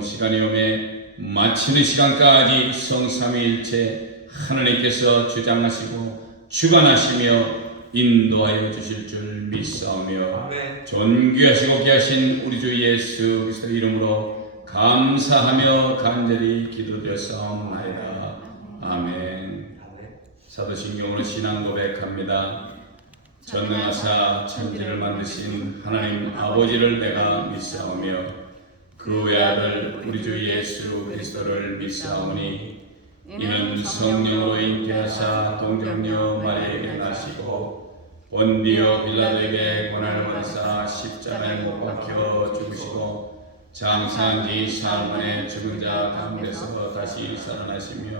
시간이 오매 마치는 시간까지 성삼위일체 하나님께서 주장하시고 주관하시며 인도하여 주실 줄 믿사오며 존귀하시고 귀하신 우리 주 예수 그리스도의 이름으로 감사하며 간절히 기도드렸사옵나이다. 아멘. 사도신경으로 신앙 고백합니다. 전능하사 천지를 만드신 하나님 아버지를 내가 믿사오며 그 외아들 우리 주 예수 그리스도를 믿사오니 이는 성령으로 잉태하사 동정녀 마리아에게 나시고 본디오 빌라도에게 고난을 받으사 십자가에 못 박혀 죽으시고 장사한 지 사흘 만에 죽은 자 가운데서 다시 살아나시며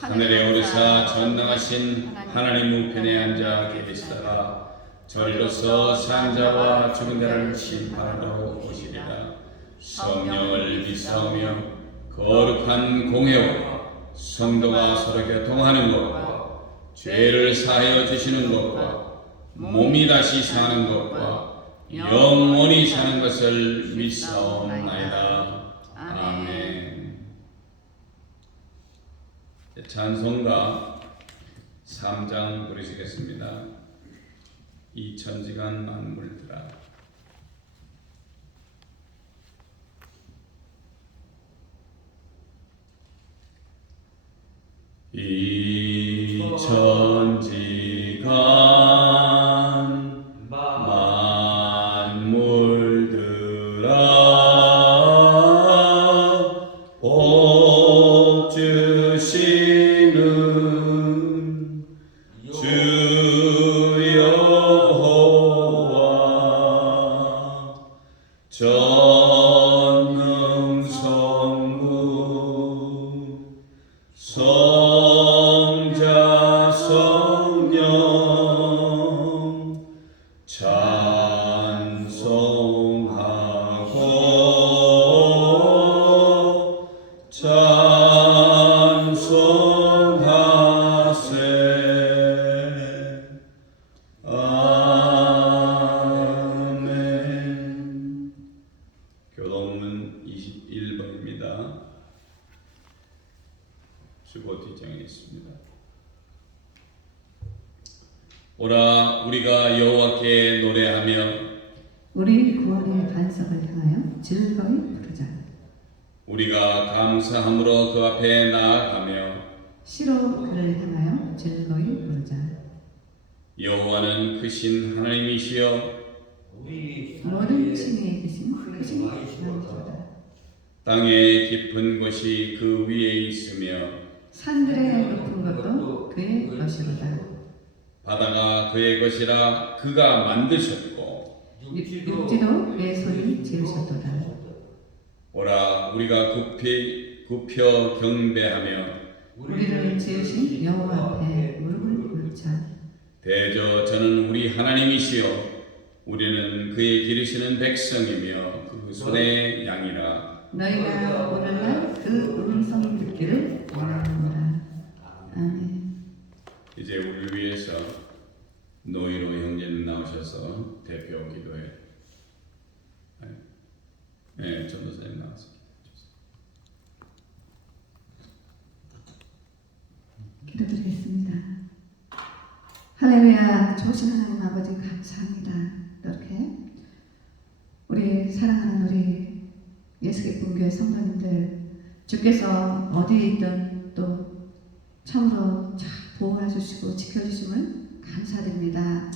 하늘에 오르사 전능하신 하나님 우편에 앉아 계시다가 저리로서 산자와 죽은 자를 심판하러 오시리라. 성령을 믿사오며 거룩한 공회와 성도가 서로 교통하는 것과 죄를 사하여 주시는 것과 몸이 다시 사는 것과 영원히 사는 것을 믿사옵나이다. 아멘. 찬송가 3장 부르시겠습니다. 이 천지간 만물들아. 이 천지간 만물들아 복 주시는 주 여호와 전능성부 성자 성령 찬송하고 찬송하세. 아멘. 교동문 21번입니다. 주보 뒷장에 있습니다. 오라 우리가 여호와께 노래하며 우리 구원의 반석을 향하여 즐거이 부르자. 우리가 감사함으로 그 앞에 나아가며 시로 그를 향하여 즐거이 부르자. 여호와는 크신 하나님이시여 모든 신에 계신 크신 하나님이시다. 땅의 깊은 곳이 그 위에 있으며 산들의 높은 것도 그의 것이로다. 바다가 그의 것이라 그가 만드셨고 육지도 그의 손이 지으셨도다. 오라 우리가 굽혀 경배하며 우리를 지으신 여호와 앞에 무릎을 꿇자. 대저 저는 우리 하나님이시여 우리는 그의 기르시는 백성이며 그 손의 양이라. 너희가 오늘날 그 음성 듣기를 원하노라. 아멘. 이제 우리를 위해서 노이로 형제님 나오셔서 대표 기도해. 네, 전도사님 나와서 기도드리겠습니다. 할렐루야. 좋으신 하나님 아버지 감사합니다. 이렇게 우리 사랑하는 우리 예수 기쁜 교회 성도님들 주께서 어디에 있든 또 참으로 잘 보호해 주시고 지켜주심을 감사드립니다.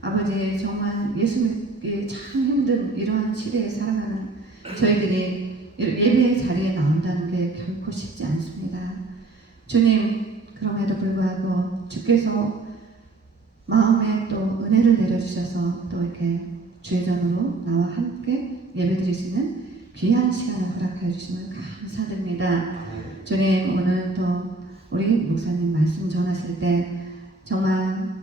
아버지 정말 예수 믿기 참 힘든 이러한 시대에 살아가는 저희들이 예배의 자리에 나온다는 게 결코 쉽지 않습니다. 주님 그럼에도 불구하고 주께서 마음에 또 은혜를 내려주셔서 또 이렇게 주의전으로 나와 함께 예배드리시는 귀한 시간을 허락해 주시면 감사드립니다. 주님 오늘 또 우리 목사님 말씀 전하실 때 정말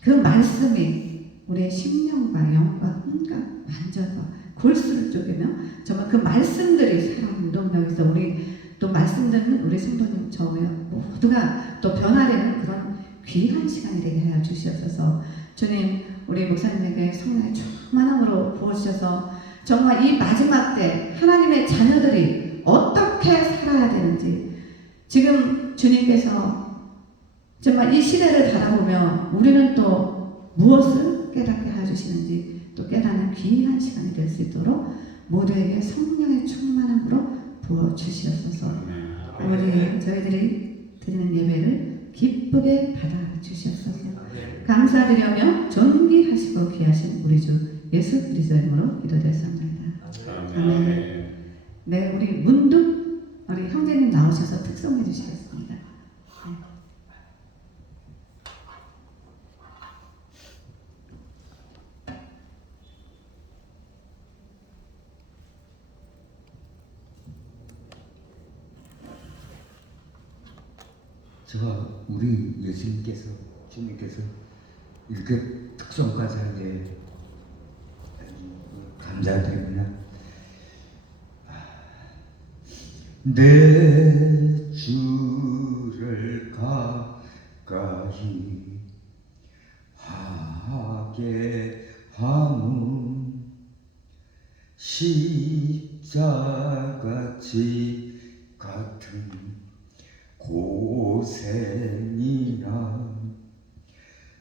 그 말씀이 우리의 심령과 영과 혼과 만져서 골수를 쪼개며 정말 그 말씀들이 사람 운동력에서 우리 또 말씀 듣는 우리 성도님 저희 모두가 또 변화되는 그런 귀한 시간이 되게 하여 주시옵소서. 주님 우리 목사님에게 성령의 충만함으로 부어주셔서 정말 이 마지막 때 하나님의 자녀들이 지금 주님께서 정말 이 시대를 바라보며 우리는 또 무엇을 깨닫게 해주시는지 또 깨닫는 귀한 시간이 될 수 있도록 모두에게 성령의 충만함으로 부어주시옵소서. 우리 저희들이 드리는 예배를 기쁘게 받아주시옵소서. 감사드리며 존귀하시고 귀하신 우리 주 예수 그리스도의 이름으로 기도드렸습니다. 아멘. 네, 우리 문득 우리 형제님 나오셔서 특송해 주시겠습니다. 네. 제가 우리 예수님께서 주님께서 이렇게 특성까지 한 게 감사드립니다. 내 주를 가까이 하게 함은 십자가지 같은 고생이라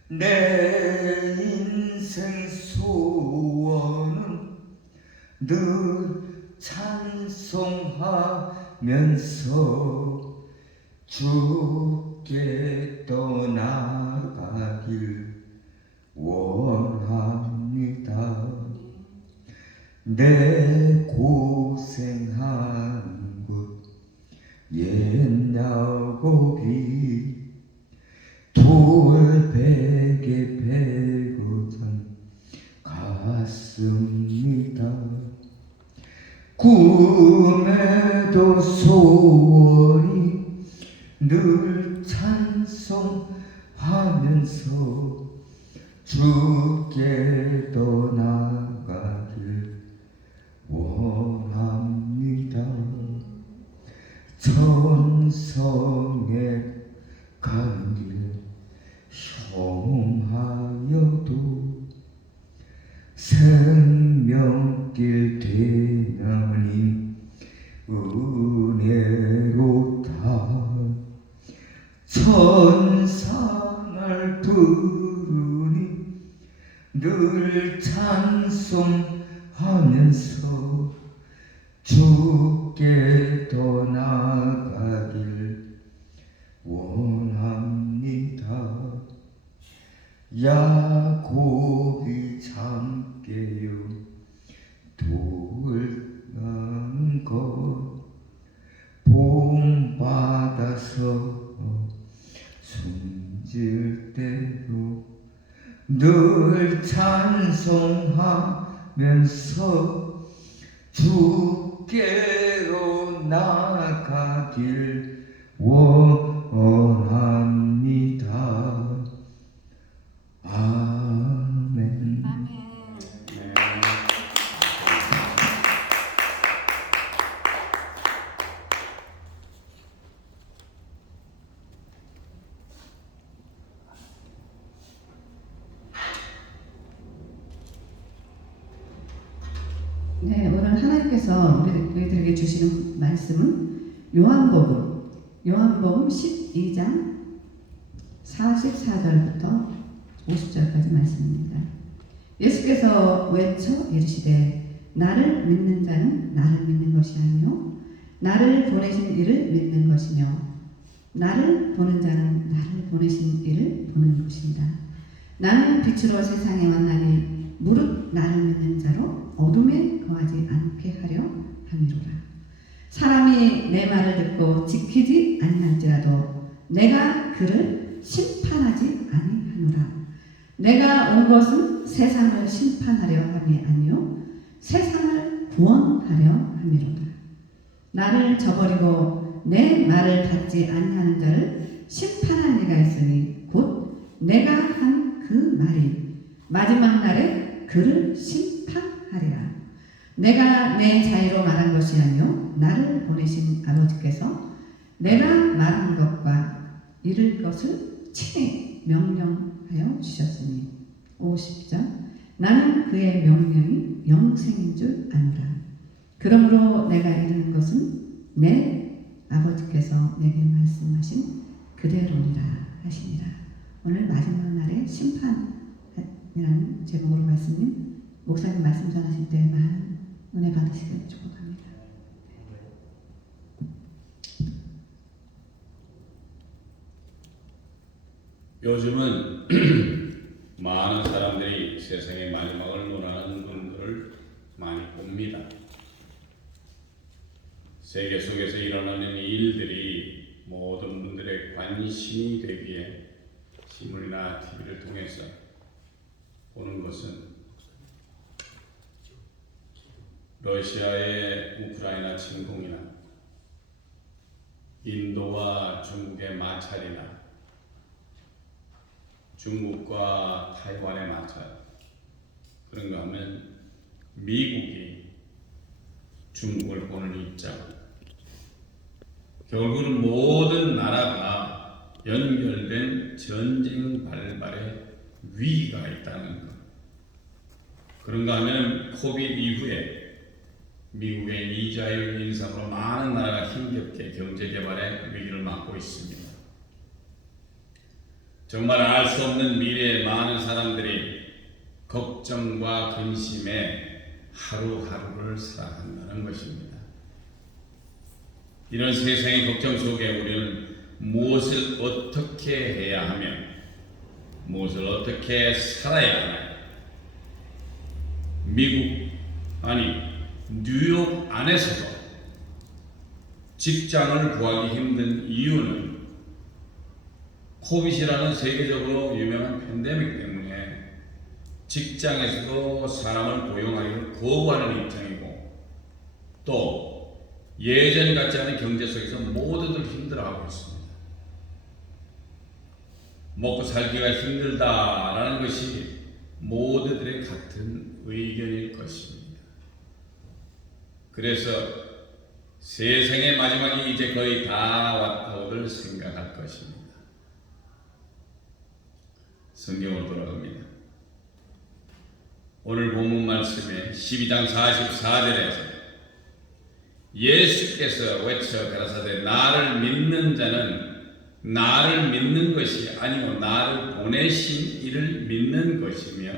내 인생 소원은 늘 찬송하면서 주께 떠나가길 원합니다. 내 고생한 곳 옛야곱이 돌베개 베고전 갔습니다. 꿈에도 소원이 늘 찬송하면서 주께 떠나가길 원합니다. 천성에 간 길 험하여도 생명길 되나니 은혜로다. 천상을 부르니 늘 찬송하면서 주께 떠나가길 원합니다. 야곱이 잠께요 돌아가는 것 본받아서 숨질 때로 늘 찬송하면서 주께로 나가길 원합니다. 아멘. 네, 오늘 하나님께서 우리들에게 주시는 말씀은 요한복음 12장 44절부터 50절까지 말씀입니다. 예수께서 외쳐 이르시되 나를 믿는 자는 나를 믿는 것이 아니요 나를 보내신 이를 믿는 것이며 나를 보는 자는 나를 보내신 이를 보는 것입니다. 나는 빛으로 세상에 왔나니 무릇 나를 믿는 자로 어둠에 거하지 않게 하려 함이로라. 사람이 내 말을 듣고 지키지 아니할지라도 내가 그를 심판하지 아니하노라. 내가 온 것은 세상을 심판하려 함이 아니요 세상을 구원하려 함이로라. 나를 저버리고 내 말을 받지 아니하는 자를 심판할 리가 있으니 곧 내가 한 그 말이 마지막 날에 그를 심판하리라. 내가 내 자유로 말한 것이 아니요 나를 보내신 아버지께서 내가 말한 것과 이룰 것을 친히 명령하여 주셨으니 50절 나는 그의 명령이 영생인 줄 아노라. 그러므로 내가 이루는 것은 내 아버지께서 내게 말씀하신 그대로니라 하시니라. 오늘 마지막 날의 심판이라는 제목으로 말씀님 목사님 말씀 전하실 때 많은 은혜 받으시길 축복합니다. 요즘은 많은 사람들이 세상의 마지막을 논하는 분들을 많이 봅니다. 세계 속에서 일어나는 일들이 모든 분들의 관심이 되기에 신문이나 TV를 통해서 보는 것은 러시아의 우크라이나 침공이나 인도와 중국의 마찰이나 중국과 타이완의 마찰, 그런가 하면 미국이 중국을 보는 입장, 결국은 모든 나라가 연결된 전쟁 발발의 위기가 있다는 것. 그런가 하면 코비드 이후에 미국의 이자율 인상으로 많은 나라가 힘겹게 경제 개발의 위기를 맞고 있습니다. 정말 알 수 없는 미래에 많은 사람들이 걱정과 근심에 하루하루를 살아간다는 것입니다. 이런 세상의 걱정 속에 우리는 무엇을 어떻게 해야 하며 무엇을 어떻게 살아야 하나요? 미국, 아니 뉴욕 안에서도 직장을 구하기 힘든 이유는 코비드라는 세계적으로 유명한 팬데믹 때문에 직장에서도 사람을 고용하기를 거부하는 입장이고, 또 예전 같지 않은 경제 속에서 모두들 힘들어하고 있습니다. 먹고 살기가 힘들다라는 것이 모두들의 같은 의견일 것입니다. 그래서 세상의 마지막이 이제 거의 다 왔다고들 생각할 것입니다. 성경으로 돌아갑니다. 오늘 본문 말씀에 12장 44절에서 예수께서 외쳐 가라사대 나를 믿는 자는 나를 믿는 것이 아니고 나를 보내신 이를 믿는 것이며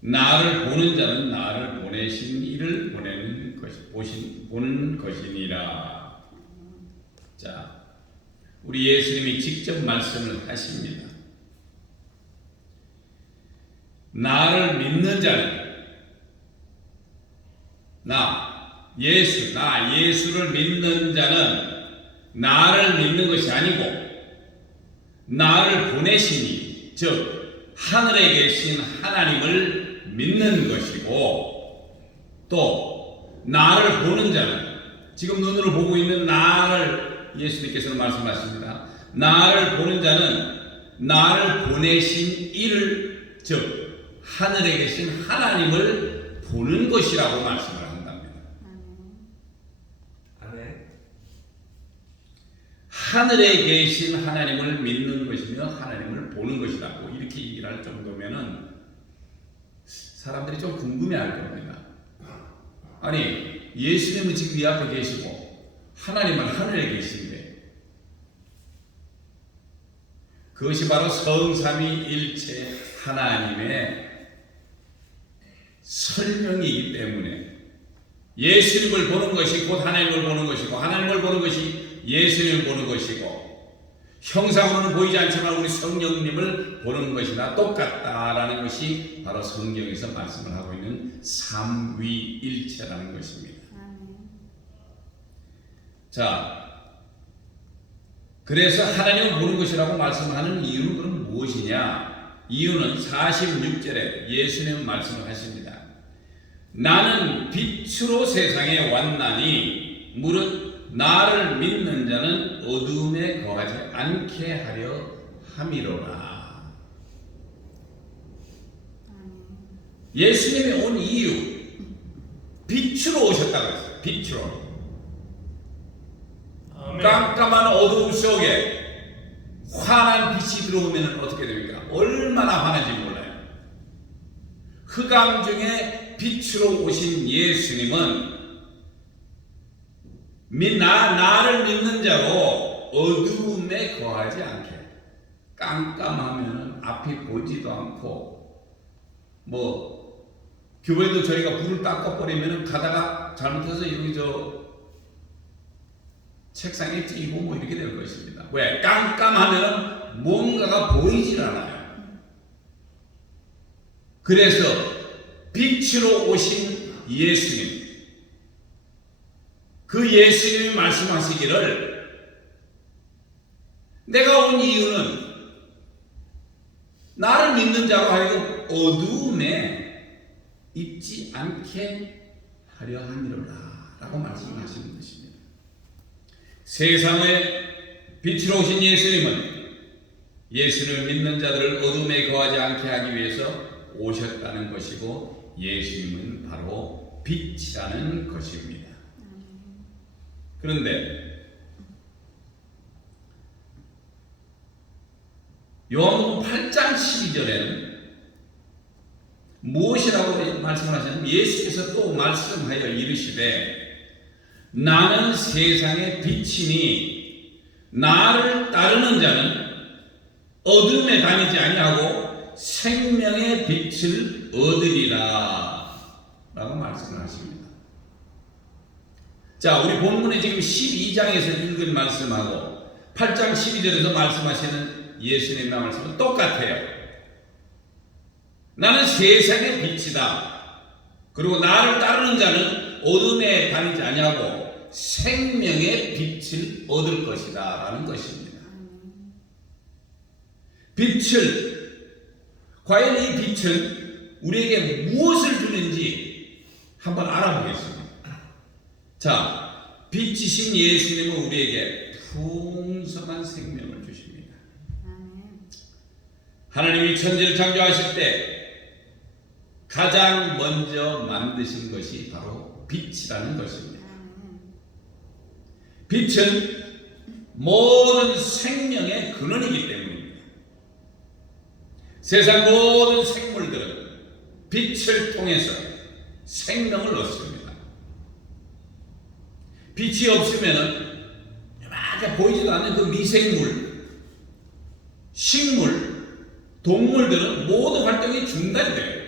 나를 보는 자는 나를 보내신 이를 보는 것이니라. 자, 우리 예수님이 직접 말씀을 하십니다. 나를 믿는 자는 나 예수를 믿는 자는 나를 믿는 것이 아니고 나를 보내시니 즉 하늘에 계신 하나님을 믿는 것이고, 또 나를 보는 자는 지금 눈으로 보고 있는 나를 예수님께서는 말씀하십니다. 나를 보는 자는 나를 보내신 이를 즉 하늘에 계신 하나님을 보는 것이라고 말씀을 한답니다. 하늘에 계신 하나님을 믿는 것이며 하나님을 보는 것이라고 이렇게 얘기를 할 정도면은 사람들이 좀 궁금해할 겁니다. 아니 예수님은 지금 이 앞에 계시고 하나님은 하늘에 계신데 그것이 바로 성삼위일체 하나님의 설명이기 때문에 예수님을 보는 것이 곧 하나님을 보는 것이고 하나님을 보는 것이 예수님을 보는 것이고 형상으로는 보이지 않지만 우리 성령님을 보는 것이나 똑같다라는 것이 바로 성경에서 말씀을 하고 있는 삼위일체라는 것입니다. 자, 그래서 하나님을 보는 것이라고 말씀하는 이유는 그럼 무엇이냐? 이유는 46절에 예수님은 말씀을 하십니다. 나는 빛으로 세상에 왔나니 무릇 나를 믿는 자는 어두움에 거하지 않게 하려 함이로라. 예수님이 온 이유, 빛으로 오셨다고 했어요. 빛으로. 깜깜한 어두움 속에 환한 빛이 들어오면 어떻게 됩니까? 얼마나 환한지 몰라요. 흑암 중에 빛으로 오신 예수님은 나를 믿는 자로 어두움에 거하지 않게. 깜깜하면 앞이 보지도 않고, 교회도 저희가 불을 닦아버리면 가다가 잘못해서 여기 책상에 찌고 이렇게 될 것입니다. 왜? 깜깜하면 뭔가가 보이질 않아요. 그래서 빛으로 오신 예수님, 그 예수님이 말씀하시기를 내가 온 이유는 나를 믿는 자로 하여금 어두움에 있지 않게 하려 함이로라 라고 말씀하시는 것입니다. 세상에 빛으로 오신 예수님은 예수를 믿는 자들을 어둠에 거하지 않게 하기 위해서 오셨다는 것이고, 예수님은 바로 빛이라는 것입니다. 그런데 요한복음 8장 12절에는 무엇이라고 말씀을 하시냐면, 예수께서 또 말씀하여 이르시되 나는 세상의 빛이니 나를 따르는 자는 어둠에 다니지 아니하고 생명의 빛을 얻으리라 라고 말씀을 하십니다. 자, 우리 본문에 지금 12장에서 읽은 말씀하고 8장 12절에서 말씀하시는 예수님의 말씀은 똑같아요. 나는 세상의 빛이다. 그리고 나를 따르는 자는 어둠에 다니지 아니하고 생명의 빛을 얻을 것이다 라는 것입니다. 과연 이 빛은 우리에게 무엇을 주는지 한번 알아보겠습니다. 자, 빛이신 예수님은 우리에게 풍성한 생명을 주십니다. 하나님이 천지를 창조하실 때 가장 먼저 만드신 것이 바로 빛이라는 것입니다. 빛은 모든 생명의 근원이기 때문입니다. 세상 모든 생물들은 빛을 통해서 생명을 얻습니다. 빛이 없으면 막 보이지도 않는 그 미생물, 식물, 동물들은 모든 활동이 중단이 돼요.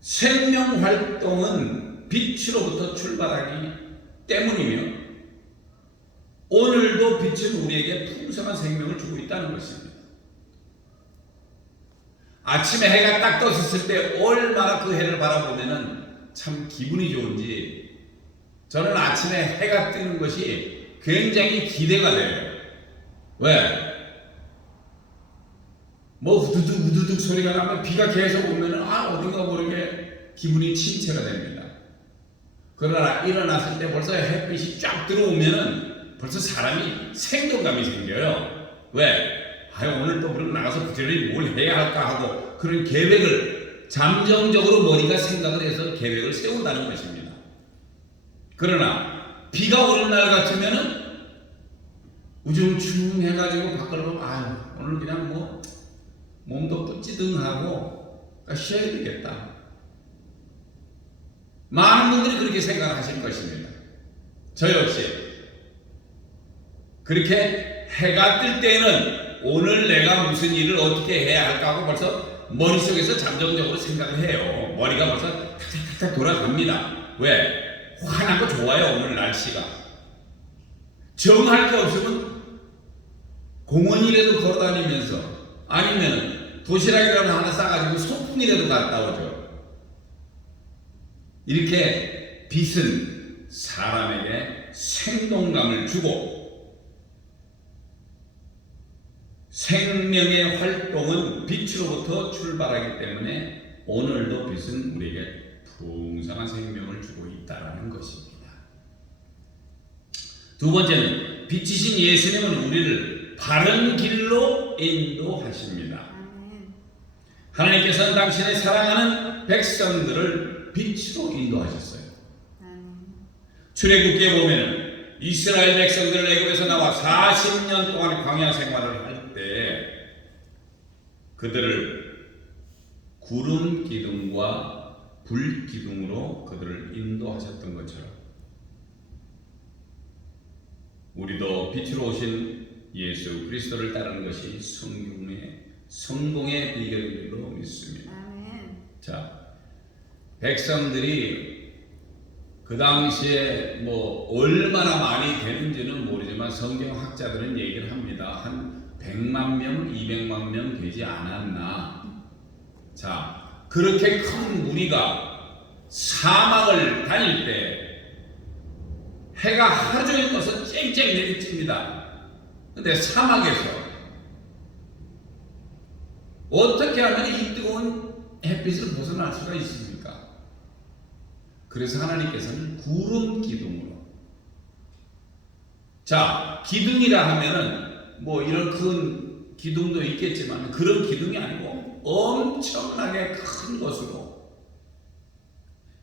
생명 활동은 빛으로부터 출발하기 때문이며, 오늘도 빛은 우리에게 풍성한 생명을 주고 있다는 것입니다. 아침에 해가 딱 떴을 때 얼마나 그 해를 바라보면 참 기분이 좋은지, 저는 아침에 해가 뜨는 것이 굉장히 기대가 돼요. 왜? 우두둑 우두둑 소리가 나면 비가 계속 오면은 어딘가 모르게 기분이 침체가 됩니다. 그러나 일어났을 때 벌써 햇빛이 쫙 들어오면은 벌써 사람이 생동감이 생겨요. 왜? 오늘 또 그럼 나가서 부지런히 뭘 해야 할까 하고 그런 계획을 잠정적으로 머리가 생각을 해서 계획을 세운다는 것입니다. 그러나 비가 오는 날 같으면은 우중충 해가지고 밖을 보면 오늘 그냥 몸도 뿌찌등하고 쉬어야 되겠다. 많은 분들이 그렇게 생각하실 것입니다. 저 역시 그렇게 해가 뜰 때에는 오늘 내가 무슨 일을 어떻게 해야 할까 하고 벌써 머릿속에서 잠정적으로 생각을 해요. 머리가 벌써 탁탁탁 돌아갑니다. 왜? 환하고 좋아요. 오늘 날씨가. 정할 게 없으면 공원이라도 걸어다니면서, 아니면 도시락이라도 하나 싸가지고 소풍이라도 갔다 오죠. 이렇게 빛은 사람에게 생동감을 주고, 생명의 활동은 빛으로부터 출발하기 때문에 오늘도 빛은 우리에게 풍성한 생명을 주고 있다는 것입니다. 두 번째는 빛이신 예수님은 우리를 바른 길로 인도하십니다. 하나님께서는 당신의 사랑하는 백성들을 빛으로 인도하셨어요. 출애굽기에 보면 이스라엘 백성들 애굽에서 나와 40년 동안 광야 생활을 할 때 그들을 구름 기둥과 불기둥으로 그들을 인도하셨던 것처럼 우리도 빛으로 오신 예수 그리스도를 따르는 것이 성공의 비결로 믿습니다. 아멘. 자, 백성들이 그 당시에 뭐 얼마나 많이 되는지는 모르지만 성경학자들은 얘기를 합니다. 한 100만 명, 200만 명 되지 않았나. 자, 그렇게 큰 무리가 사막을 다닐 때 해가 하루 종일 떠서 쨍쨍 내리칩니다. 근데 사막에서 어떻게 하면 이 뜨거운 햇빛을 벗어날 수가 있습니까? 그래서 하나님께서는 구름 기둥으로, 자, 기둥이라 하면은 뭐 이런 큰 기둥도 있겠지만 그런 기둥이 아니고 엄청나게 큰 것으로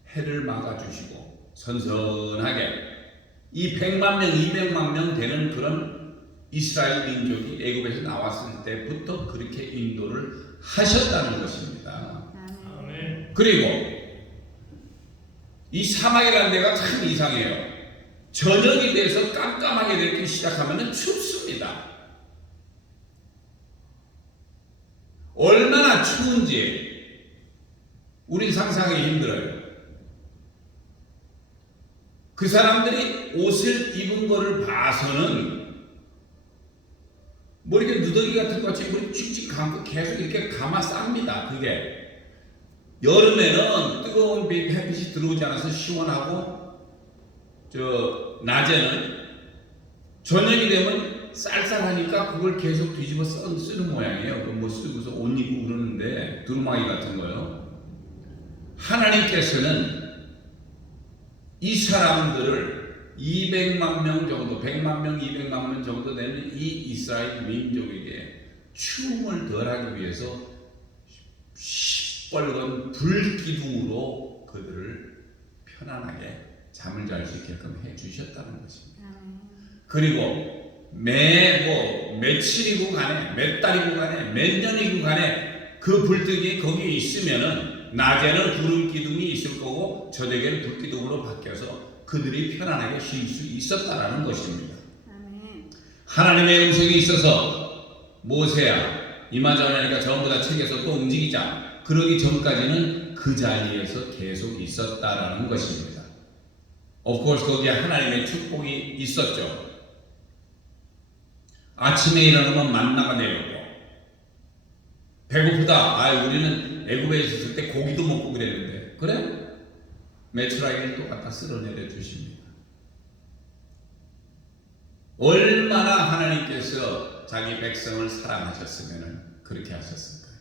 해를 막아주시고 선선하게 이 100만 명, 200만 명 되는 그런 이스라엘 민족이 애굽에서 나왔을 때부터 그렇게 인도를 하셨다는 것입니다. 아멘. 그리고 이 사막이라는 데가 참 이상해요. 저녁이 돼서 깜깜하게 되기 시작하면 춥습니다. 얼마나 추운지 우린 상상하기 힘들어요. 그 사람들이 옷을 입은 거를 봐서는 뭐 이렇게 누더기 같은 것 같이 물이 칙칙 감고 계속 이렇게 감아 쌉니다. 그게 여름에는 뜨거운 햇빛이 들어오지 않아서 시원하고, 낮에는 저녁이 되면 쌀쌀하니까 그걸 계속 뒤집어 쓰는 모양이에요. 뭐 쓰고서 옷 입고 그러는데 두루마기 같은 거요. 하나님께서는 이 사람들을 200만 명 정도, 100만 명, 200만 명 정도 되는 이 이스라엘 민족에게 추움을 덜하기 위해서 시뻘건 불기둥으로 그들을 편안하게 잠을 잘 수 있게끔 해주셨다는 것입니다. 그리고 며칠이고 간에, 몇 달이고 간에, 몇 년이고 간에 그 불뜨기 거기에 있으면은 낮에는 구름 기둥이 있을 거고 저녁에는 불기둥으로 바뀌어서 그들이 편안하게 쉴 수 있었다라는 것입니다. 아멘. 하나님의 음성이 있어서 모세야 이마저마니까 전부 다 책에서 또 움직이자. 그러기 전까지는 그 자리에서 계속 있었다라는 것입니다. Of course 거기에 하나님의 축복이 있었죠. 아침에 일어나면 만나가 내렸고, 배고프다. 우리는 애굽에 있었을 때 고기도 먹고 그랬는데, 그래? 메추라기를 또 갖다 쓸어내려 주십니다. 얼마나 하나님께서 자기 백성을 사랑하셨으면 그렇게 하셨을까요?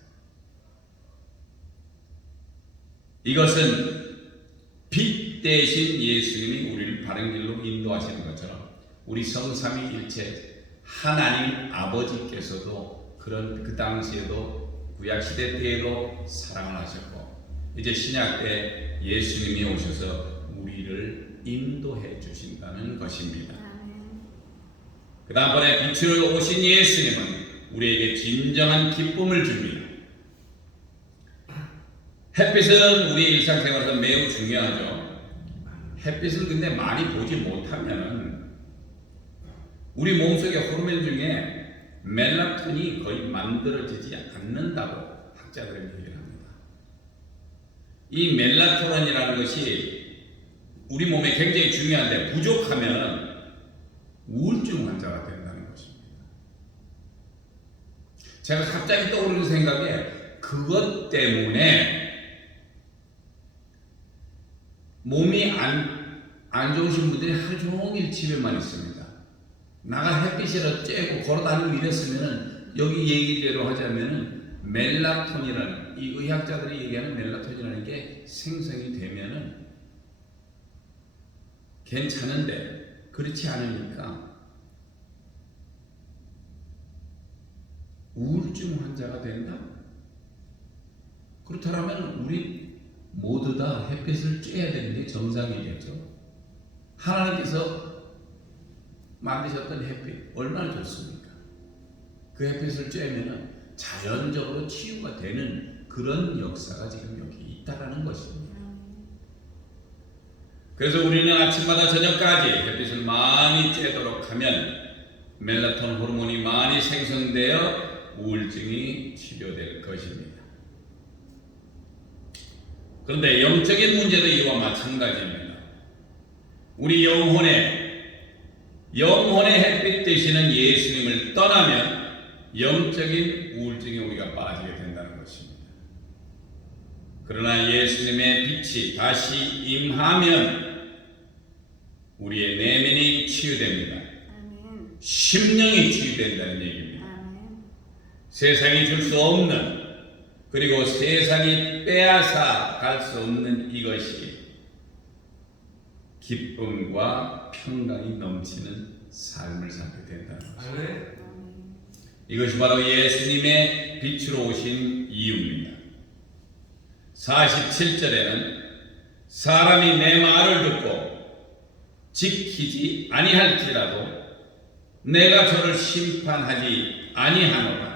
이것은 빛 대신 예수님이 우리를 바른 길로 인도하시는 것처럼 우리 성삼위일체 하나님 아버지께서도 그 당시에도 구약시대 때에도 사랑을 하셨고, 이제 신약 때 예수님이 오셔서 우리를 인도해 주신다는 것입니다. 그 다음번에 빛으로 오신 예수님은 우리에게 진정한 기쁨을 줍니다. 햇빛은 우리 일상생활에서 매우 중요하죠. 햇빛을 근데 많이 보지 못하면 우리 몸속의 호르몬 중에 멜라토닌이 거의 만들어지지 않는다고 학자들은 얘기를 합니다. 이 멜라토닌이라는 것이 우리 몸에 굉장히 중요한데 부족하면 우울증 환자가 된다는 것입니다. 제가 갑자기 떠오르는 생각에 그것 때문에 몸이 안 좋으신 분들이 하루 종일 집에만 있습니다. 나가 햇빛이라 쬐고 걸어다니고 이랬으면은 여기 얘기대로 하자면은 멜라토닌이라는, 이 의학자들이 얘기하는 멜라토닌이라는 게 생성이 되면은 괜찮은데 그렇지 않으니까 우울증 환자가 된다? 그렇다면 우리 모두 다 햇빛을 쬐야 되는 게 정상이겠죠. 하나님께서 만드셨던 햇빛 얼마나 좋습니까? 그 햇빛을 쬐면 자연적으로 치유가 되는 그런 역사가 지금 여기 있다라는 것입니다. 그래서 우리는 아침마다 저녁까지 햇빛을 많이 쬐도록 하면 멜라토닌 호르몬이 많이 생성되어 우울증이 치료될 것입니다. 그런데 영적인 문제도 이와 마찬가지입니다. 우리 영혼의 햇빛 되시는 예수님을 떠나면 영적인 우울증에 우리가 빠지게 된다는 것입니다. 그러나 예수님의 빛이 다시 임하면 우리의 내면이 치유됩니다. 아멘. 심령이 치유된다는 얘기입니다. 아멘. 세상이 줄 수 없는, 그리고 세상이 빼앗아 갈 수 없는 이것이 기쁨과 평강이 넘치는 삶을 살게 된다는 것입니다. 아멘. 이것이 바로 예수님의 빛으로 오신 이유입니다. 47절에는 사람이 내 말을 듣고 지키지 아니할지라도 내가 저를 심판하지 아니하노라.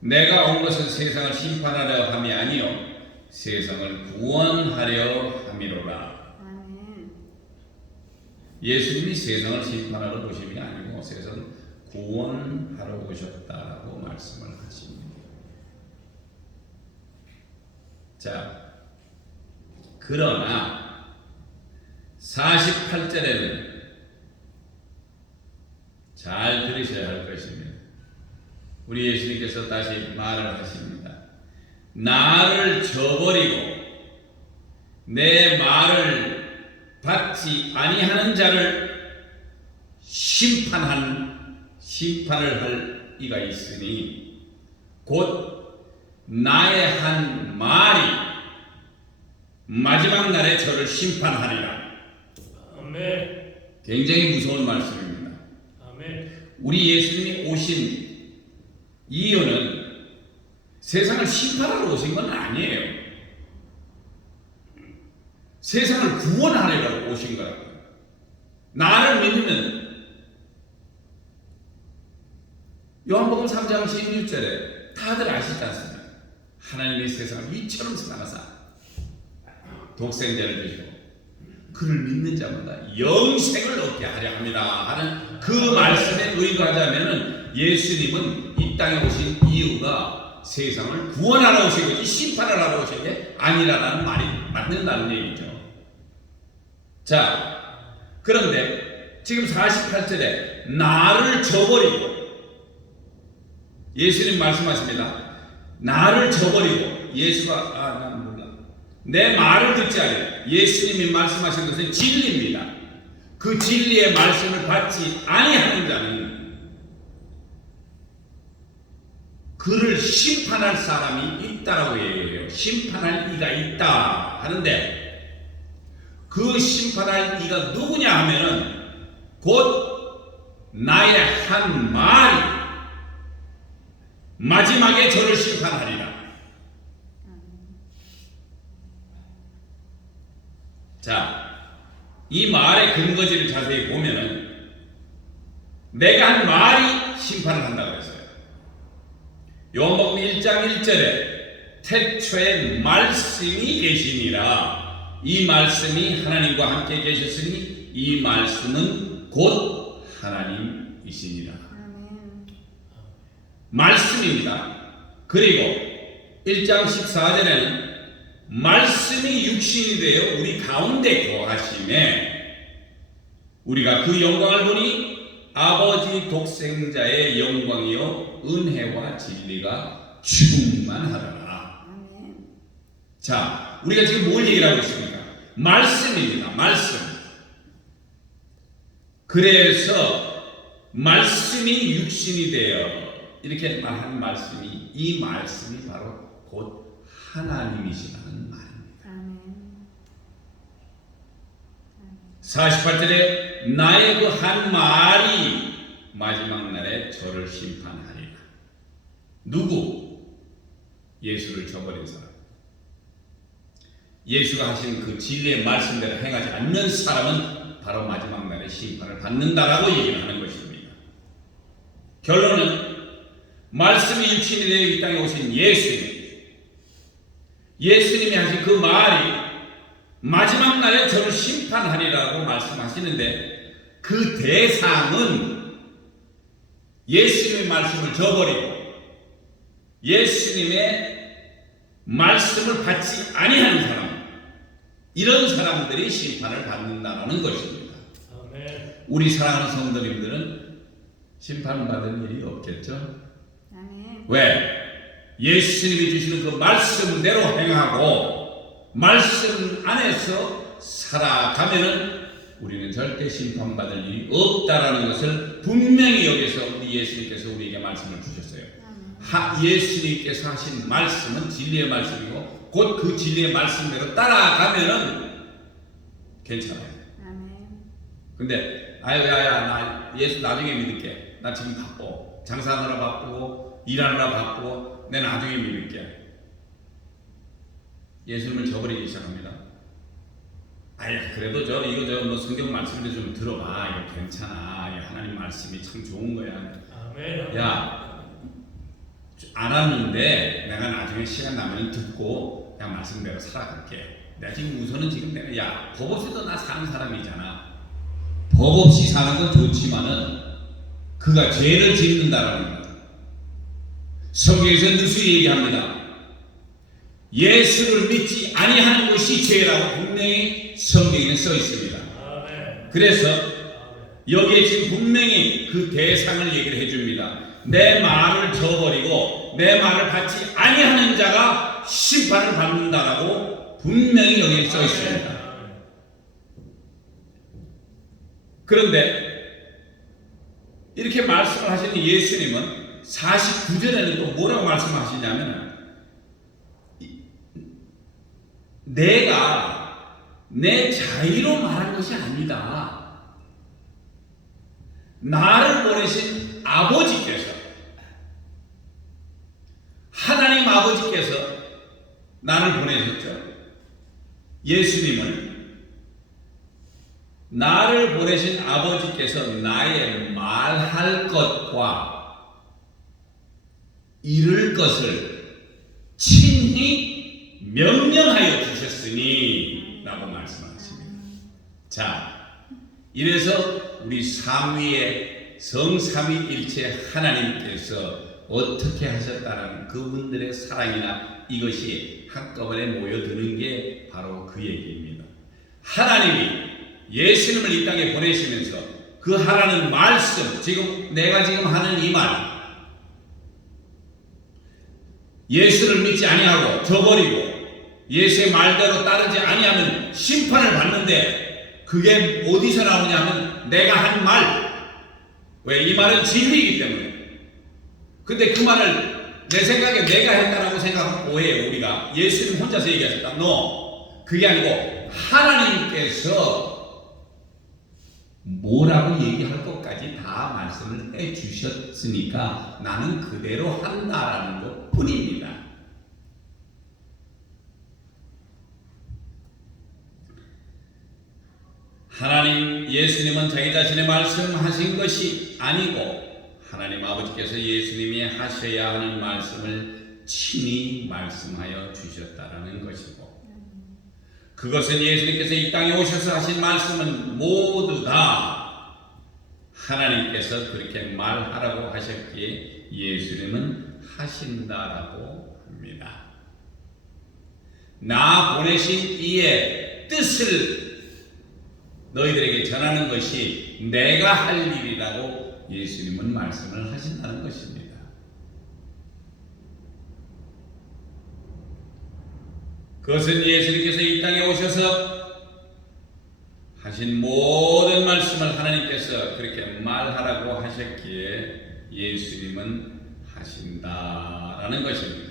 내가 온 것은 세상을 심판하려 함이 아니요 세상을 구원하려 함이로라. 아멘. 예수님이 세상을 심판하러 오심이 아니고 세상을 구원하러 오셨다라고 말씀을 하십니다. 자, 그러나 48절에는 잘 들으셔야 할 것입니다. 우리 예수님께서 다시 말을 하십니다. 나를 저버리고 내 말을 받지 아니하는 자를 심판을 할 이가 있으니 곧 나의 한 말이 마지막 날에 저를 심판하리라. 아멘. 굉장히 무서운 말씀입니다. 아멘. 우리 예수님이 오신 이유는 세상을 심판하러 오신 건 아니에요. 세상을 구원하려고 오신 거라고요. 나를 믿으면 요한복음 3장 16절에 다들 아시지 않습니까? 하나님이 세상을 위처럼 사랑하사 독생자를 주시고 그를 믿는 자마다 영생을 얻게 하려 합니다 하는 그 말씀에 의거하자면 예수님은 이 땅에 오신 이유가 세상을 구원하러 오신 거지 심판하러 오신 게 아니라는 말이 맞는다는 얘기죠. 자, 그런데 지금 48절에 나를 저버리고 예수님 말씀하십니다. 나를 저버리고 예수가 난 몰라. 내 말을 듣지 않아요. 예수님이 말씀하신 것은 진리입니다. 그 진리의 말씀을 받지 아니하는 자는 그를 심판할 사람이 있다라고 얘기해요. 심판할 이가 있다 하는데 그 심판할 이가 누구냐 하면은 곧 나의 한 말이 마지막에 저를 심판하리라. 자, 이 말의 근거지를 자세히 보면은 내가 한 말이 심판을 한다고 했어요. 요한복음 1장 1절에 태초에 말씀이 계시니라. 이 말씀이 하나님과 함께 계셨으니 이 말씀은 곧 하나님이시니라. 아멘. 말씀입니다. 그리고 1장 14절에는 말씀이 육신이 되어 우리 가운데 거하심에 우리가 그 영광을 보니 아버지 독생자의 영광이요 은혜와 진리가 충만하더라. 아멘. 자, 우리가 지금 뭘 얘기를 하고 있습니까? 말씀입니다. 말씀. 그래서 말씀이 육신이 되어 이렇게 말한 말씀이 이 말씀이 바로 곧 하나님이시라는 말입니다. 아멘. 48절에 나의 그 한 말이 마지막 날에 저를 심판하리라. 누구? 예수를 저버린 사람. 예수가 하신 그 진리의 말씀대로 행하지 않는 사람은 바로 마지막 날에 심판을 받는다라고 얘기를 하는 것입니다. 결론은 말씀이 육신이 되어 이 땅에 오신 예수님이 하신 그 말이 마지막 날에 저를 심판하리라고 말씀하시는데 그 대상은 예수님의 말씀을 저버리고 예수님의 말씀을 받지 아니하는 사람, 이런 사람들이 심판을 받는다는 것입니다. 아멘. 우리 사랑하는 성도님들은 심판받을 일이 없겠죠? 아멘. 왜? 예수님이 주시는 그 말씀대로 행하고 말씀 안에서 살아가면은 우리는 절대 심판받을 일이 없다라는 것을 분명히 여기서 우리 예수님께서 우리에게 말씀을 주셨어요. 예수님께서 하신 말씀은 진리의 말씀이고 곧 그 진리의 말씀대로 따라가면은 괜찮아요. 아멘. 근데 야야 나 예수 나중에 믿을게. 나 지금 바빠. 장사하느라 바쁘고 일하느라 바쁘고 내 나중에 믿을게. 예수님을 저버리기 시작합니다. 그래도 이거 뭐 성경 말씀인데 좀 들어봐. 이거 괜찮아. 이거 하나님 말씀이 참 좋은 거야. 아멘. 야, 안 왔는데 내가 나중에 시간 나면 듣고 그냥 말씀대로 살아갈게. 내가 지금 우선은 지금 내가 법 없이도 나 사는 사람이잖아. 법 없이 사는 건 좋지만은 그가 죄를 짓는다라는 것. 성경에서 누수히 얘기합니다. 예수를 믿지 아니하는 것이 죄라고 분명히 성경에는 써 있습니다. 아멘. 그래서 아멘. 여기에 지금 분명히 그 대상을 얘기를 해줍니다. 내 말을 저버리고 내 말을 받지 아니하는 자가 심판을 받는다라고 분명히 여기에 써 있습니다. 그런데 이렇게 말씀을 하시는 예수님은 49절에는 또 뭐라고 말씀하시냐면 내가 내 자의로 말한 것이 아니다. 나를 보내신 아버지께서 하나님 아버지께서 나를 보내셨죠. 예수님은 나를 보내신 아버지께서 나의 말할 것과 이룰 것을 친히 명령하여 주셨으니 라고 말씀하십니다. 자, 이래서 우리 삼위의 성삼위일체 하나님께서 어떻게 하셨다는 그분들의 사랑이나 이것이 한꺼번에 모여드는 게 바로 그 얘기입니다. 하나님이 예수님을 이 땅에 보내시면서 그 하라는 말씀, 지금 내가 지금 하는 이 말, 예수를 믿지 아니하고 저버리고 예수의 말대로 따르지 아니하면 심판을 받는데 그게 어디서 나오냐면 내가 한 말. 왜? 이 말은 진리이기 때문에. 근데 그 말을 내 생각에 내가 했다라고 생각하면 오해해요. 우리가 예수님 혼자서 얘기하셨다. No. 그게 아니고 하나님께서 뭐라고 얘기할 것까지 다 말씀을 해주셨으니까 나는 그대로 한다라는 것 뿐입니다. 하나님 예수님은 자기 자신의 말씀하신 것이 아니고 하나님 아버지께서 예수님이 하셔야 하는 말씀을 친히 말씀하여 주셨다라는 것이고 그것은 예수님께서 이 땅에 오셔서 하신 말씀은 모두 다 하나님께서 그렇게 말하라고 하셨기에 예수님은 하신다라고 합니다. 나 보내신 이의 뜻을 너희들에게 전하는 것이 내가 할 일이라고 예수님은 말씀을 하신다는 것입니다. 그것은 예수님께서 이 땅에 오셔서 하신 모든 말씀을 하나님께서 그렇게 말하라고 하셨기에 예수님은 하신다라는 것입니다.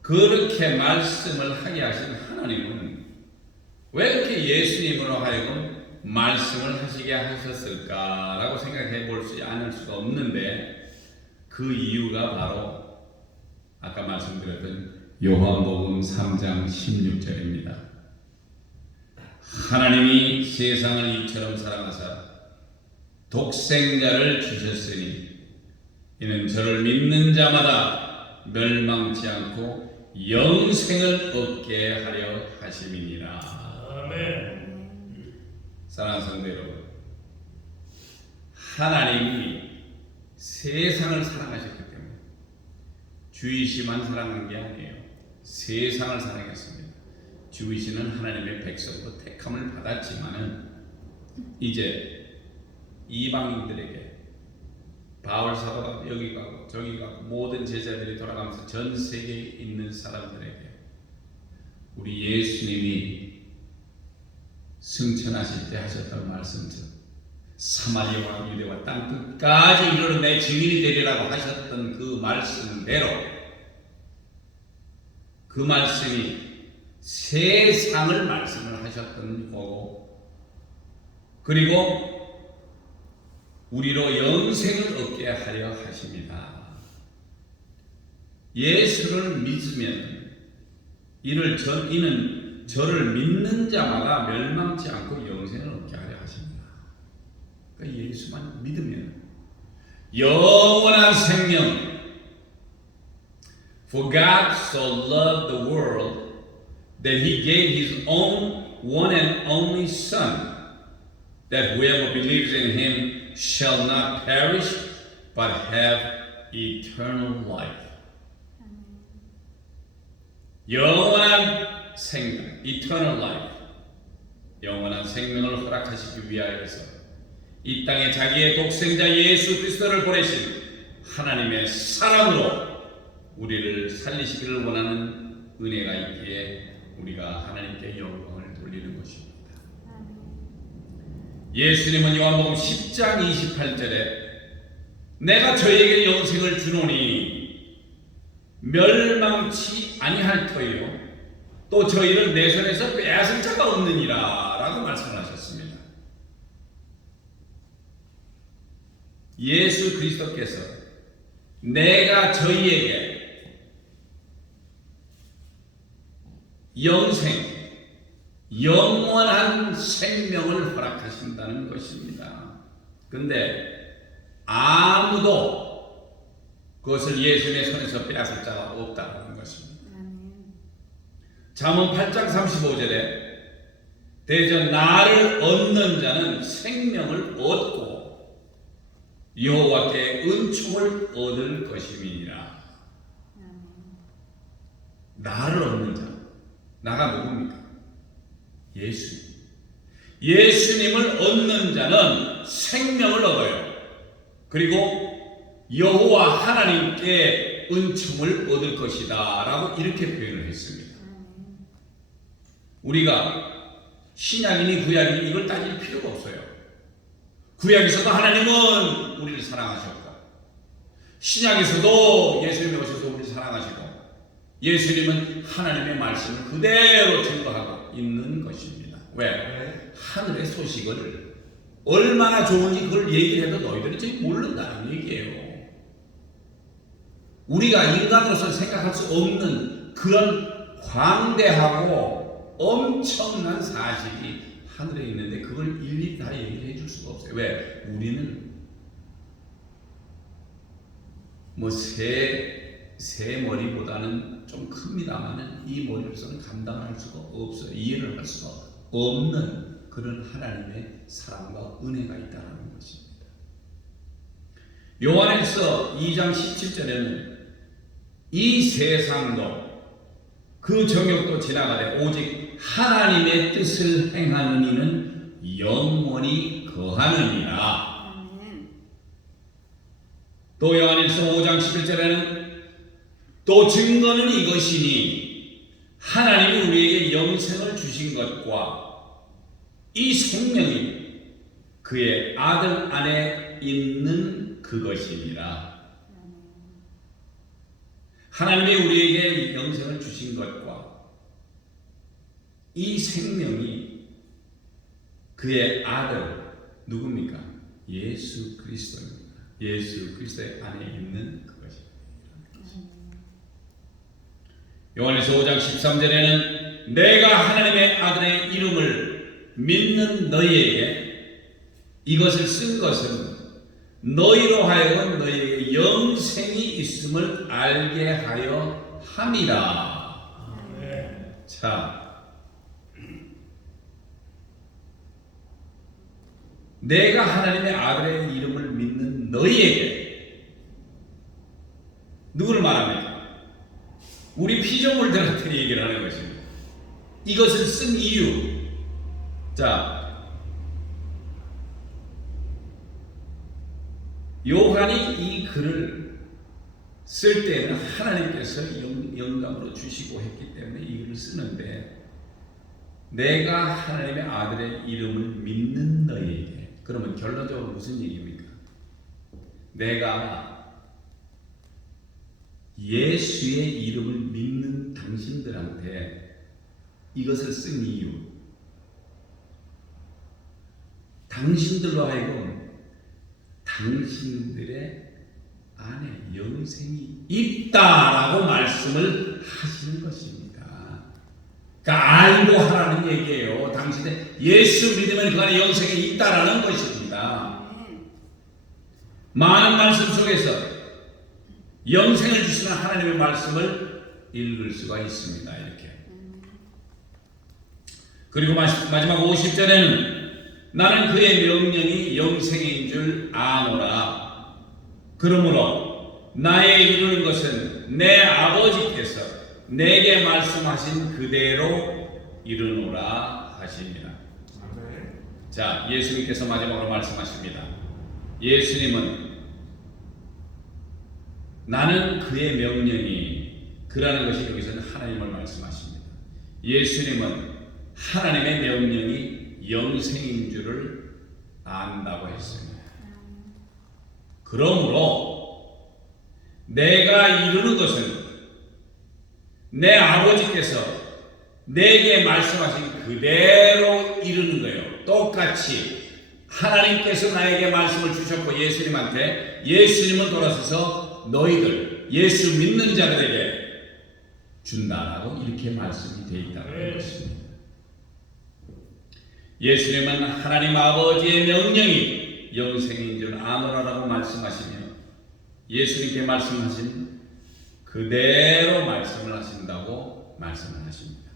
그렇게 말씀을 하게 하신 하나님은 왜 그렇게 예수님으로 하여금 말씀을 하시게 하셨을까라고 생각해 볼 수 않을 수가 없는데 그 이유가 바로 아까 말씀드렸던 요한복음 3장 16절입니다. 하나님이 세상을 이처럼 사랑하사 독생자를 주셨으니 이는 저를 믿는 자마다 멸망치 않고 영생을 얻게 하려 하심이니라. 아멘. 사랑하는 성도 여러분, 하나님이 세상을 사랑하셨기 때문에 주이시만 사랑한 게 아니에요. 세상을 사랑했습니다. 주이시는 하나님의 백성으로 택함을 받았지만은 이제 이방인들에게 바울 사도가 여기 가고 저기 가고 모든 제자들이 돌아가면서 전 세계에 있는 사람들에게 우리 예수님이 승천하실 때 하셨던 말씀처럼 사마리아와 유대와 땅 끝까지 이르러 내 증인이 되리라고 하셨던 그 말씀대로 그 말씀이 세상을 말씀을 하셨던 거고 그리고 우리로 영생을 얻게 하려 하십니다. 예수를 믿으면 이는 저를 믿는 자마다 멸망치 않고 영생을 얻게 하려 하십니다. 그러니까 예수만 믿으면 영원한 생명. For God so loved the world that He gave His own one and only Son, that whoever believes in Him shall not perish, but have eternal life. 영원한 생명, eternal life. 영원한 생명을 허락하시기 위하여서 이 땅에 자기의 독생자 예수 그리스도를 보내신 하나님의 사랑으로 우리를 살리시기를 원하는 은혜가 있기에 우리가 하나님께 영광을 돌리는 것입니다. 예수님은 요한복음 10장 28절에 내가 저희에게 영생을 주노니 멸망치 아니할 터이요 또 저희를 내 손에서 빼앗을 자가 없느니라 라고 말씀하셨습니다. 예수 그리스도께서 내가 저희에게 영생, 영원한 생명을 허락하신다는 것입니다. 근데 아무도 그것을 예수님의 손에서 빼앗을 자가 없다는 것입니다. 잠언 8장 35절에 대저 나를 얻는 자는 생명을 얻고 여호와께 은총을 얻을 것임이니라. 나를 얻는 자, 나가 누굽니까? 예수. 예수님을 얻는 자는 생명을 얻어요. 그리고 여호와 하나님께 은총을 얻을 것이다 라고 이렇게 표현을 했습니다. 우리가 신약이니 구약이니 이걸 따질 필요가 없어요. 구약에서도 하나님은 우리를 사랑하셨고 신약에서도 예수님이 오셔서 우리를 사랑하시고 예수님은 하나님의 말씀을 그대로 증거하고 있는 것입니다. 왜? 하늘의 소식을 얼마나 좋은지 그걸 얘기를 해도 너희들이 지금 모른다는 얘기예요. 우리가 인간으로서 생각할 수 없는 그런 광대하고 엄청난 사실이 하늘에 있는데 그걸 일일이 다 얘기를 해줄 수가 없어요. 왜? 우리는 뭐 새 머리보다는 좀 큽니다만 이 머리로서는 감당할 수가 없어요. 이해를 할 수가 없는 그런 하나님의 사랑과 은혜가 있다는 것입니다. 요한일서 2장 17절에는 이 세상도 그 정욕도 지나가되 오직 하나님의 뜻을 행하는 이는 영원히 거하느니라. 또 요한일서 5장 11절에는 또 증거는 이것이니 하나님이 우리에게 영생을 주신 것과 이 생명이 그의 아들 안에 있는 그것이니라. 하나님이 우리에게 영생을 주신 것과 이 생명이 그의 아들 누굽니까? 예수 그리스도입니다. 예수 그리스도의 안에 있는 그것입니다. 요한일서 5장 13절에는 내가 하나님의 아들의 이름을 믿는 너희에게 이것을 쓴 것은 너희로 하여금 너희에게 영생이 있음을 알게 하려 함이라. 자, 내가 하나님의 아들의 이름을 믿는 너희에게 누구를 말합니까? 우리 피조물들한테 얘기를 하는 것입니다. 이것을 쓴 이유. 자, 요한이 이 글을 쓸 때는 하나님께서 영감으로 주시고 했기 때문에 이 글을 쓰는데, 내가 하나님의 아들의 이름을 믿는 너희에게, 그러면 결론적으로 무슨 얘기입니까? 내가 예수의 이름을 믿는 당신들한테 이것을 쓴 이유, 당신들로 하여금 당신들의 안에 영생이 있다라고 말씀을 하시는 것입니다. 그러니까 알고 하라는 얘기예요. 당신의 예수 믿으면 그 안에 영생이 있다라는 것입니다. 많은 말씀 속에서 영생을 주시는 하나님의 말씀을 읽을 수가 있습니다. 이렇게. 그리고 마지막 50절에는 나는 그의 명령이 영생인 줄 아노라. 그러므로 나의 이루는 것은 내 아버지께서 내게 말씀하신 그대로 이루노라 하십니다. 자, 예수님께서 마지막으로 말씀하십니다. 예수님은 나는 그의 명령이, 그라는 것이 여기서는 하나님을 말씀하십니다. 예수님은 하나님의 명령이 영생인 줄을 안다고 했습니다. 그러므로 내가 이루는 것은 내 아버지께서 내게 말씀하신 그대로 이루는 거예요. 똑같이 하나님께서 나에게 말씀을 주셨고 예수님한테, 예수님은 돌아서서 너희들 예수 믿는 자들에게 준다라고 이렇게 말씀이 되어 있다는 것입니다. 예수님은 하나님 아버지의 명령이 영생인 줄 아노라라고 말씀하시며 예수님께 말씀하신 그대로 말씀을 하신다고 말씀을 하십니다.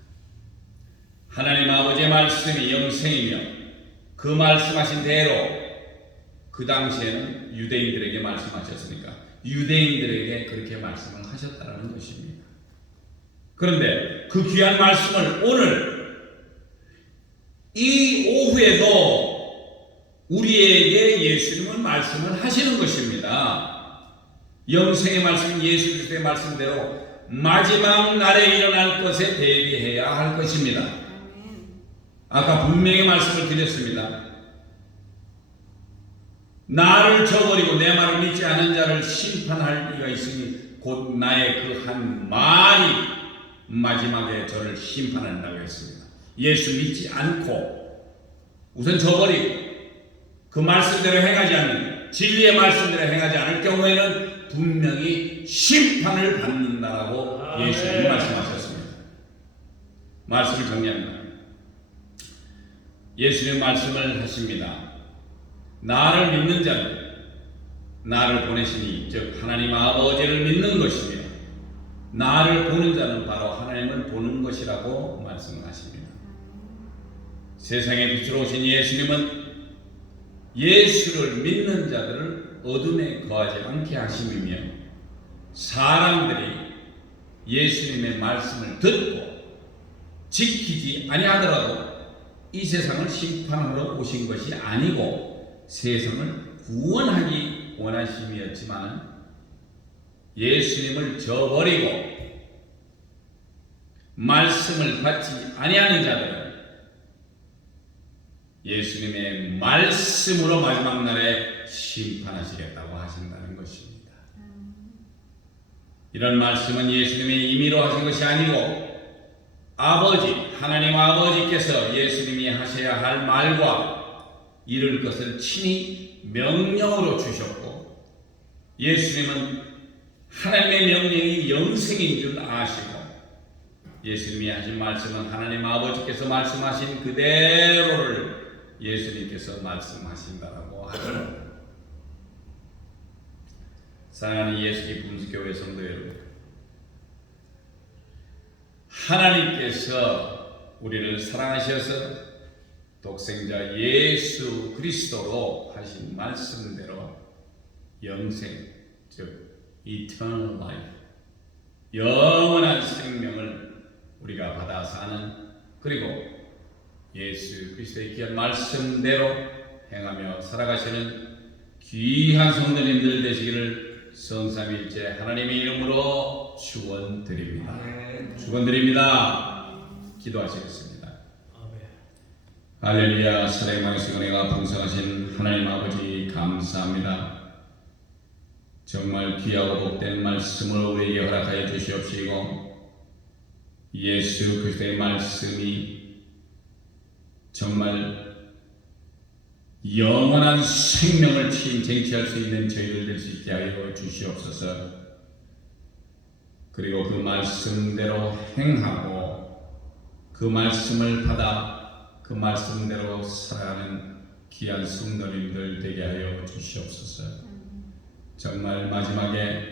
하나님 아버지의 말씀이 영생이며 그 말씀하신 대로 그 당시에는 유대인들에게 말씀하셨으니까 유대인들에게 그렇게 말씀을 하셨다는 것입니다. 그런데 그 귀한 말씀을 오늘 이 오후에도 우리에게 예수님은 말씀을 하시는 것입니다. 영생의 말씀, 예수 그리스도의 말씀대로 마지막 날에 일어날 것에 대비해야 할 것입니다. 아까 분명히 말씀을 드렸습니다. 나를 저버리고 내 말을 믿지 않은 자를 심판할 이가 있으니 곧 나의 그 한 말이 마지막에 저를 심판한다고 했습니다. 예수 믿지 않고 우선 저버리고 그 말씀대로 행하지 않는, 진리의 말씀대로 행하지 않을 경우에는 분명히 심판을 받는다라고 예수님이 말씀하셨습니다. 말씀을 정리합니다. 예수님 말씀을 하십니다. 나를 믿는 자는 나를 보내시니 즉 하나님 아버지를 믿는 것이며 나를 보는 자는 바로 하나님을 보는 것이라고 말씀하십니다. 세상의 빛으로 오신 예수님은 예수를 믿는 자들을 어둠에 거하지 않게 하심이며 사람들이 예수님의 말씀을 듣고 지키지 아니하더라도 이 세상을 심판하러 오신 것이 아니고 세상을 구원하기 원하심이었지만 예수님을 저버리고 말씀을 받지 아니하는 자들은 예수님의 말씀으로 마지막 날에 심판하시겠다고 하신다는 것입니다. 이런 말씀은 예수님의 임의로 하신 것이 아니고 아버지, 하나님 아버지께서 예수님이 하셔야 할 말과 이룰 것을 친히 명령으로 주셨고 예수님은 하나님의 명령이 영생인 줄 아시고 예수님이 하신 말씀은 하나님 아버지께서 말씀하신 그대로를 예수님께서 말씀하신다라고 하죠. 사랑하는 예수기 분수교회 성도 여러분, 하나님께서 우리를 사랑하셔서 독생자 예수 그리스도로 하신 말씀대로 영생, 즉 eternal life, 영원한 생명을 우리가 받아 사는, 그리고 예수 그리스도의 귀한 말씀대로 행하며 살아가시는 귀한 성도님들 되시기를 성삼일째 하나님의 이름으로 축원드립니다. 축원드립니다. 기도하시겠습니다. 할렐루야. 사랑의 시간에가 풍성하신 하나님 아버지 감사합니다. 정말 귀하고 복된 말씀을 우리에게 허락하여 주시옵시고 예수 그리스도의 말씀이 정말 영원한 생명을 쟁취할 수 있는 저희들 될 수 있게 하여 주시옵소서. 그리고 그 말씀대로 행하고 그 말씀을 받아 그 말씀대로 살아가는 귀한 성도님들 되게 하여 주시옵소서. 정말 마지막에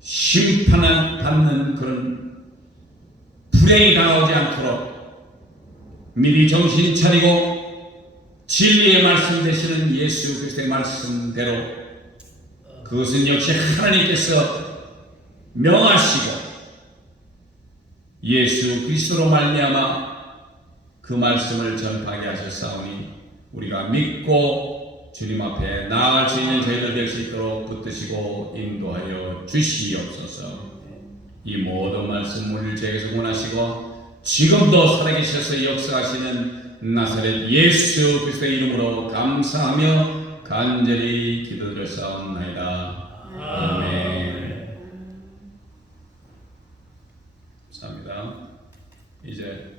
심판을 받는 그런 불행이 다가오지 않도록 미리 정신 차리고 진리의 말씀 되시는 예수 그리스도의 말씀대로, 그것은 역시 하나님께서 명하시고 예수 그리스도로 말미암아 그 말씀을 전파하게 하셨사오니 우리가 믿고 주님 앞에 나아갈 수 있는 저희들 될 수 있도록 붙드시고 인도하여 주시옵소서. 이 모든 말씀 우리를 저에게서 원하시고 지금도 살아계셔서 역사하시는 나사렛 예수 그리스도의 이름으로 감사하며 간절히 기도드렸사옵나이다. 아멘. 감사합니다. 이제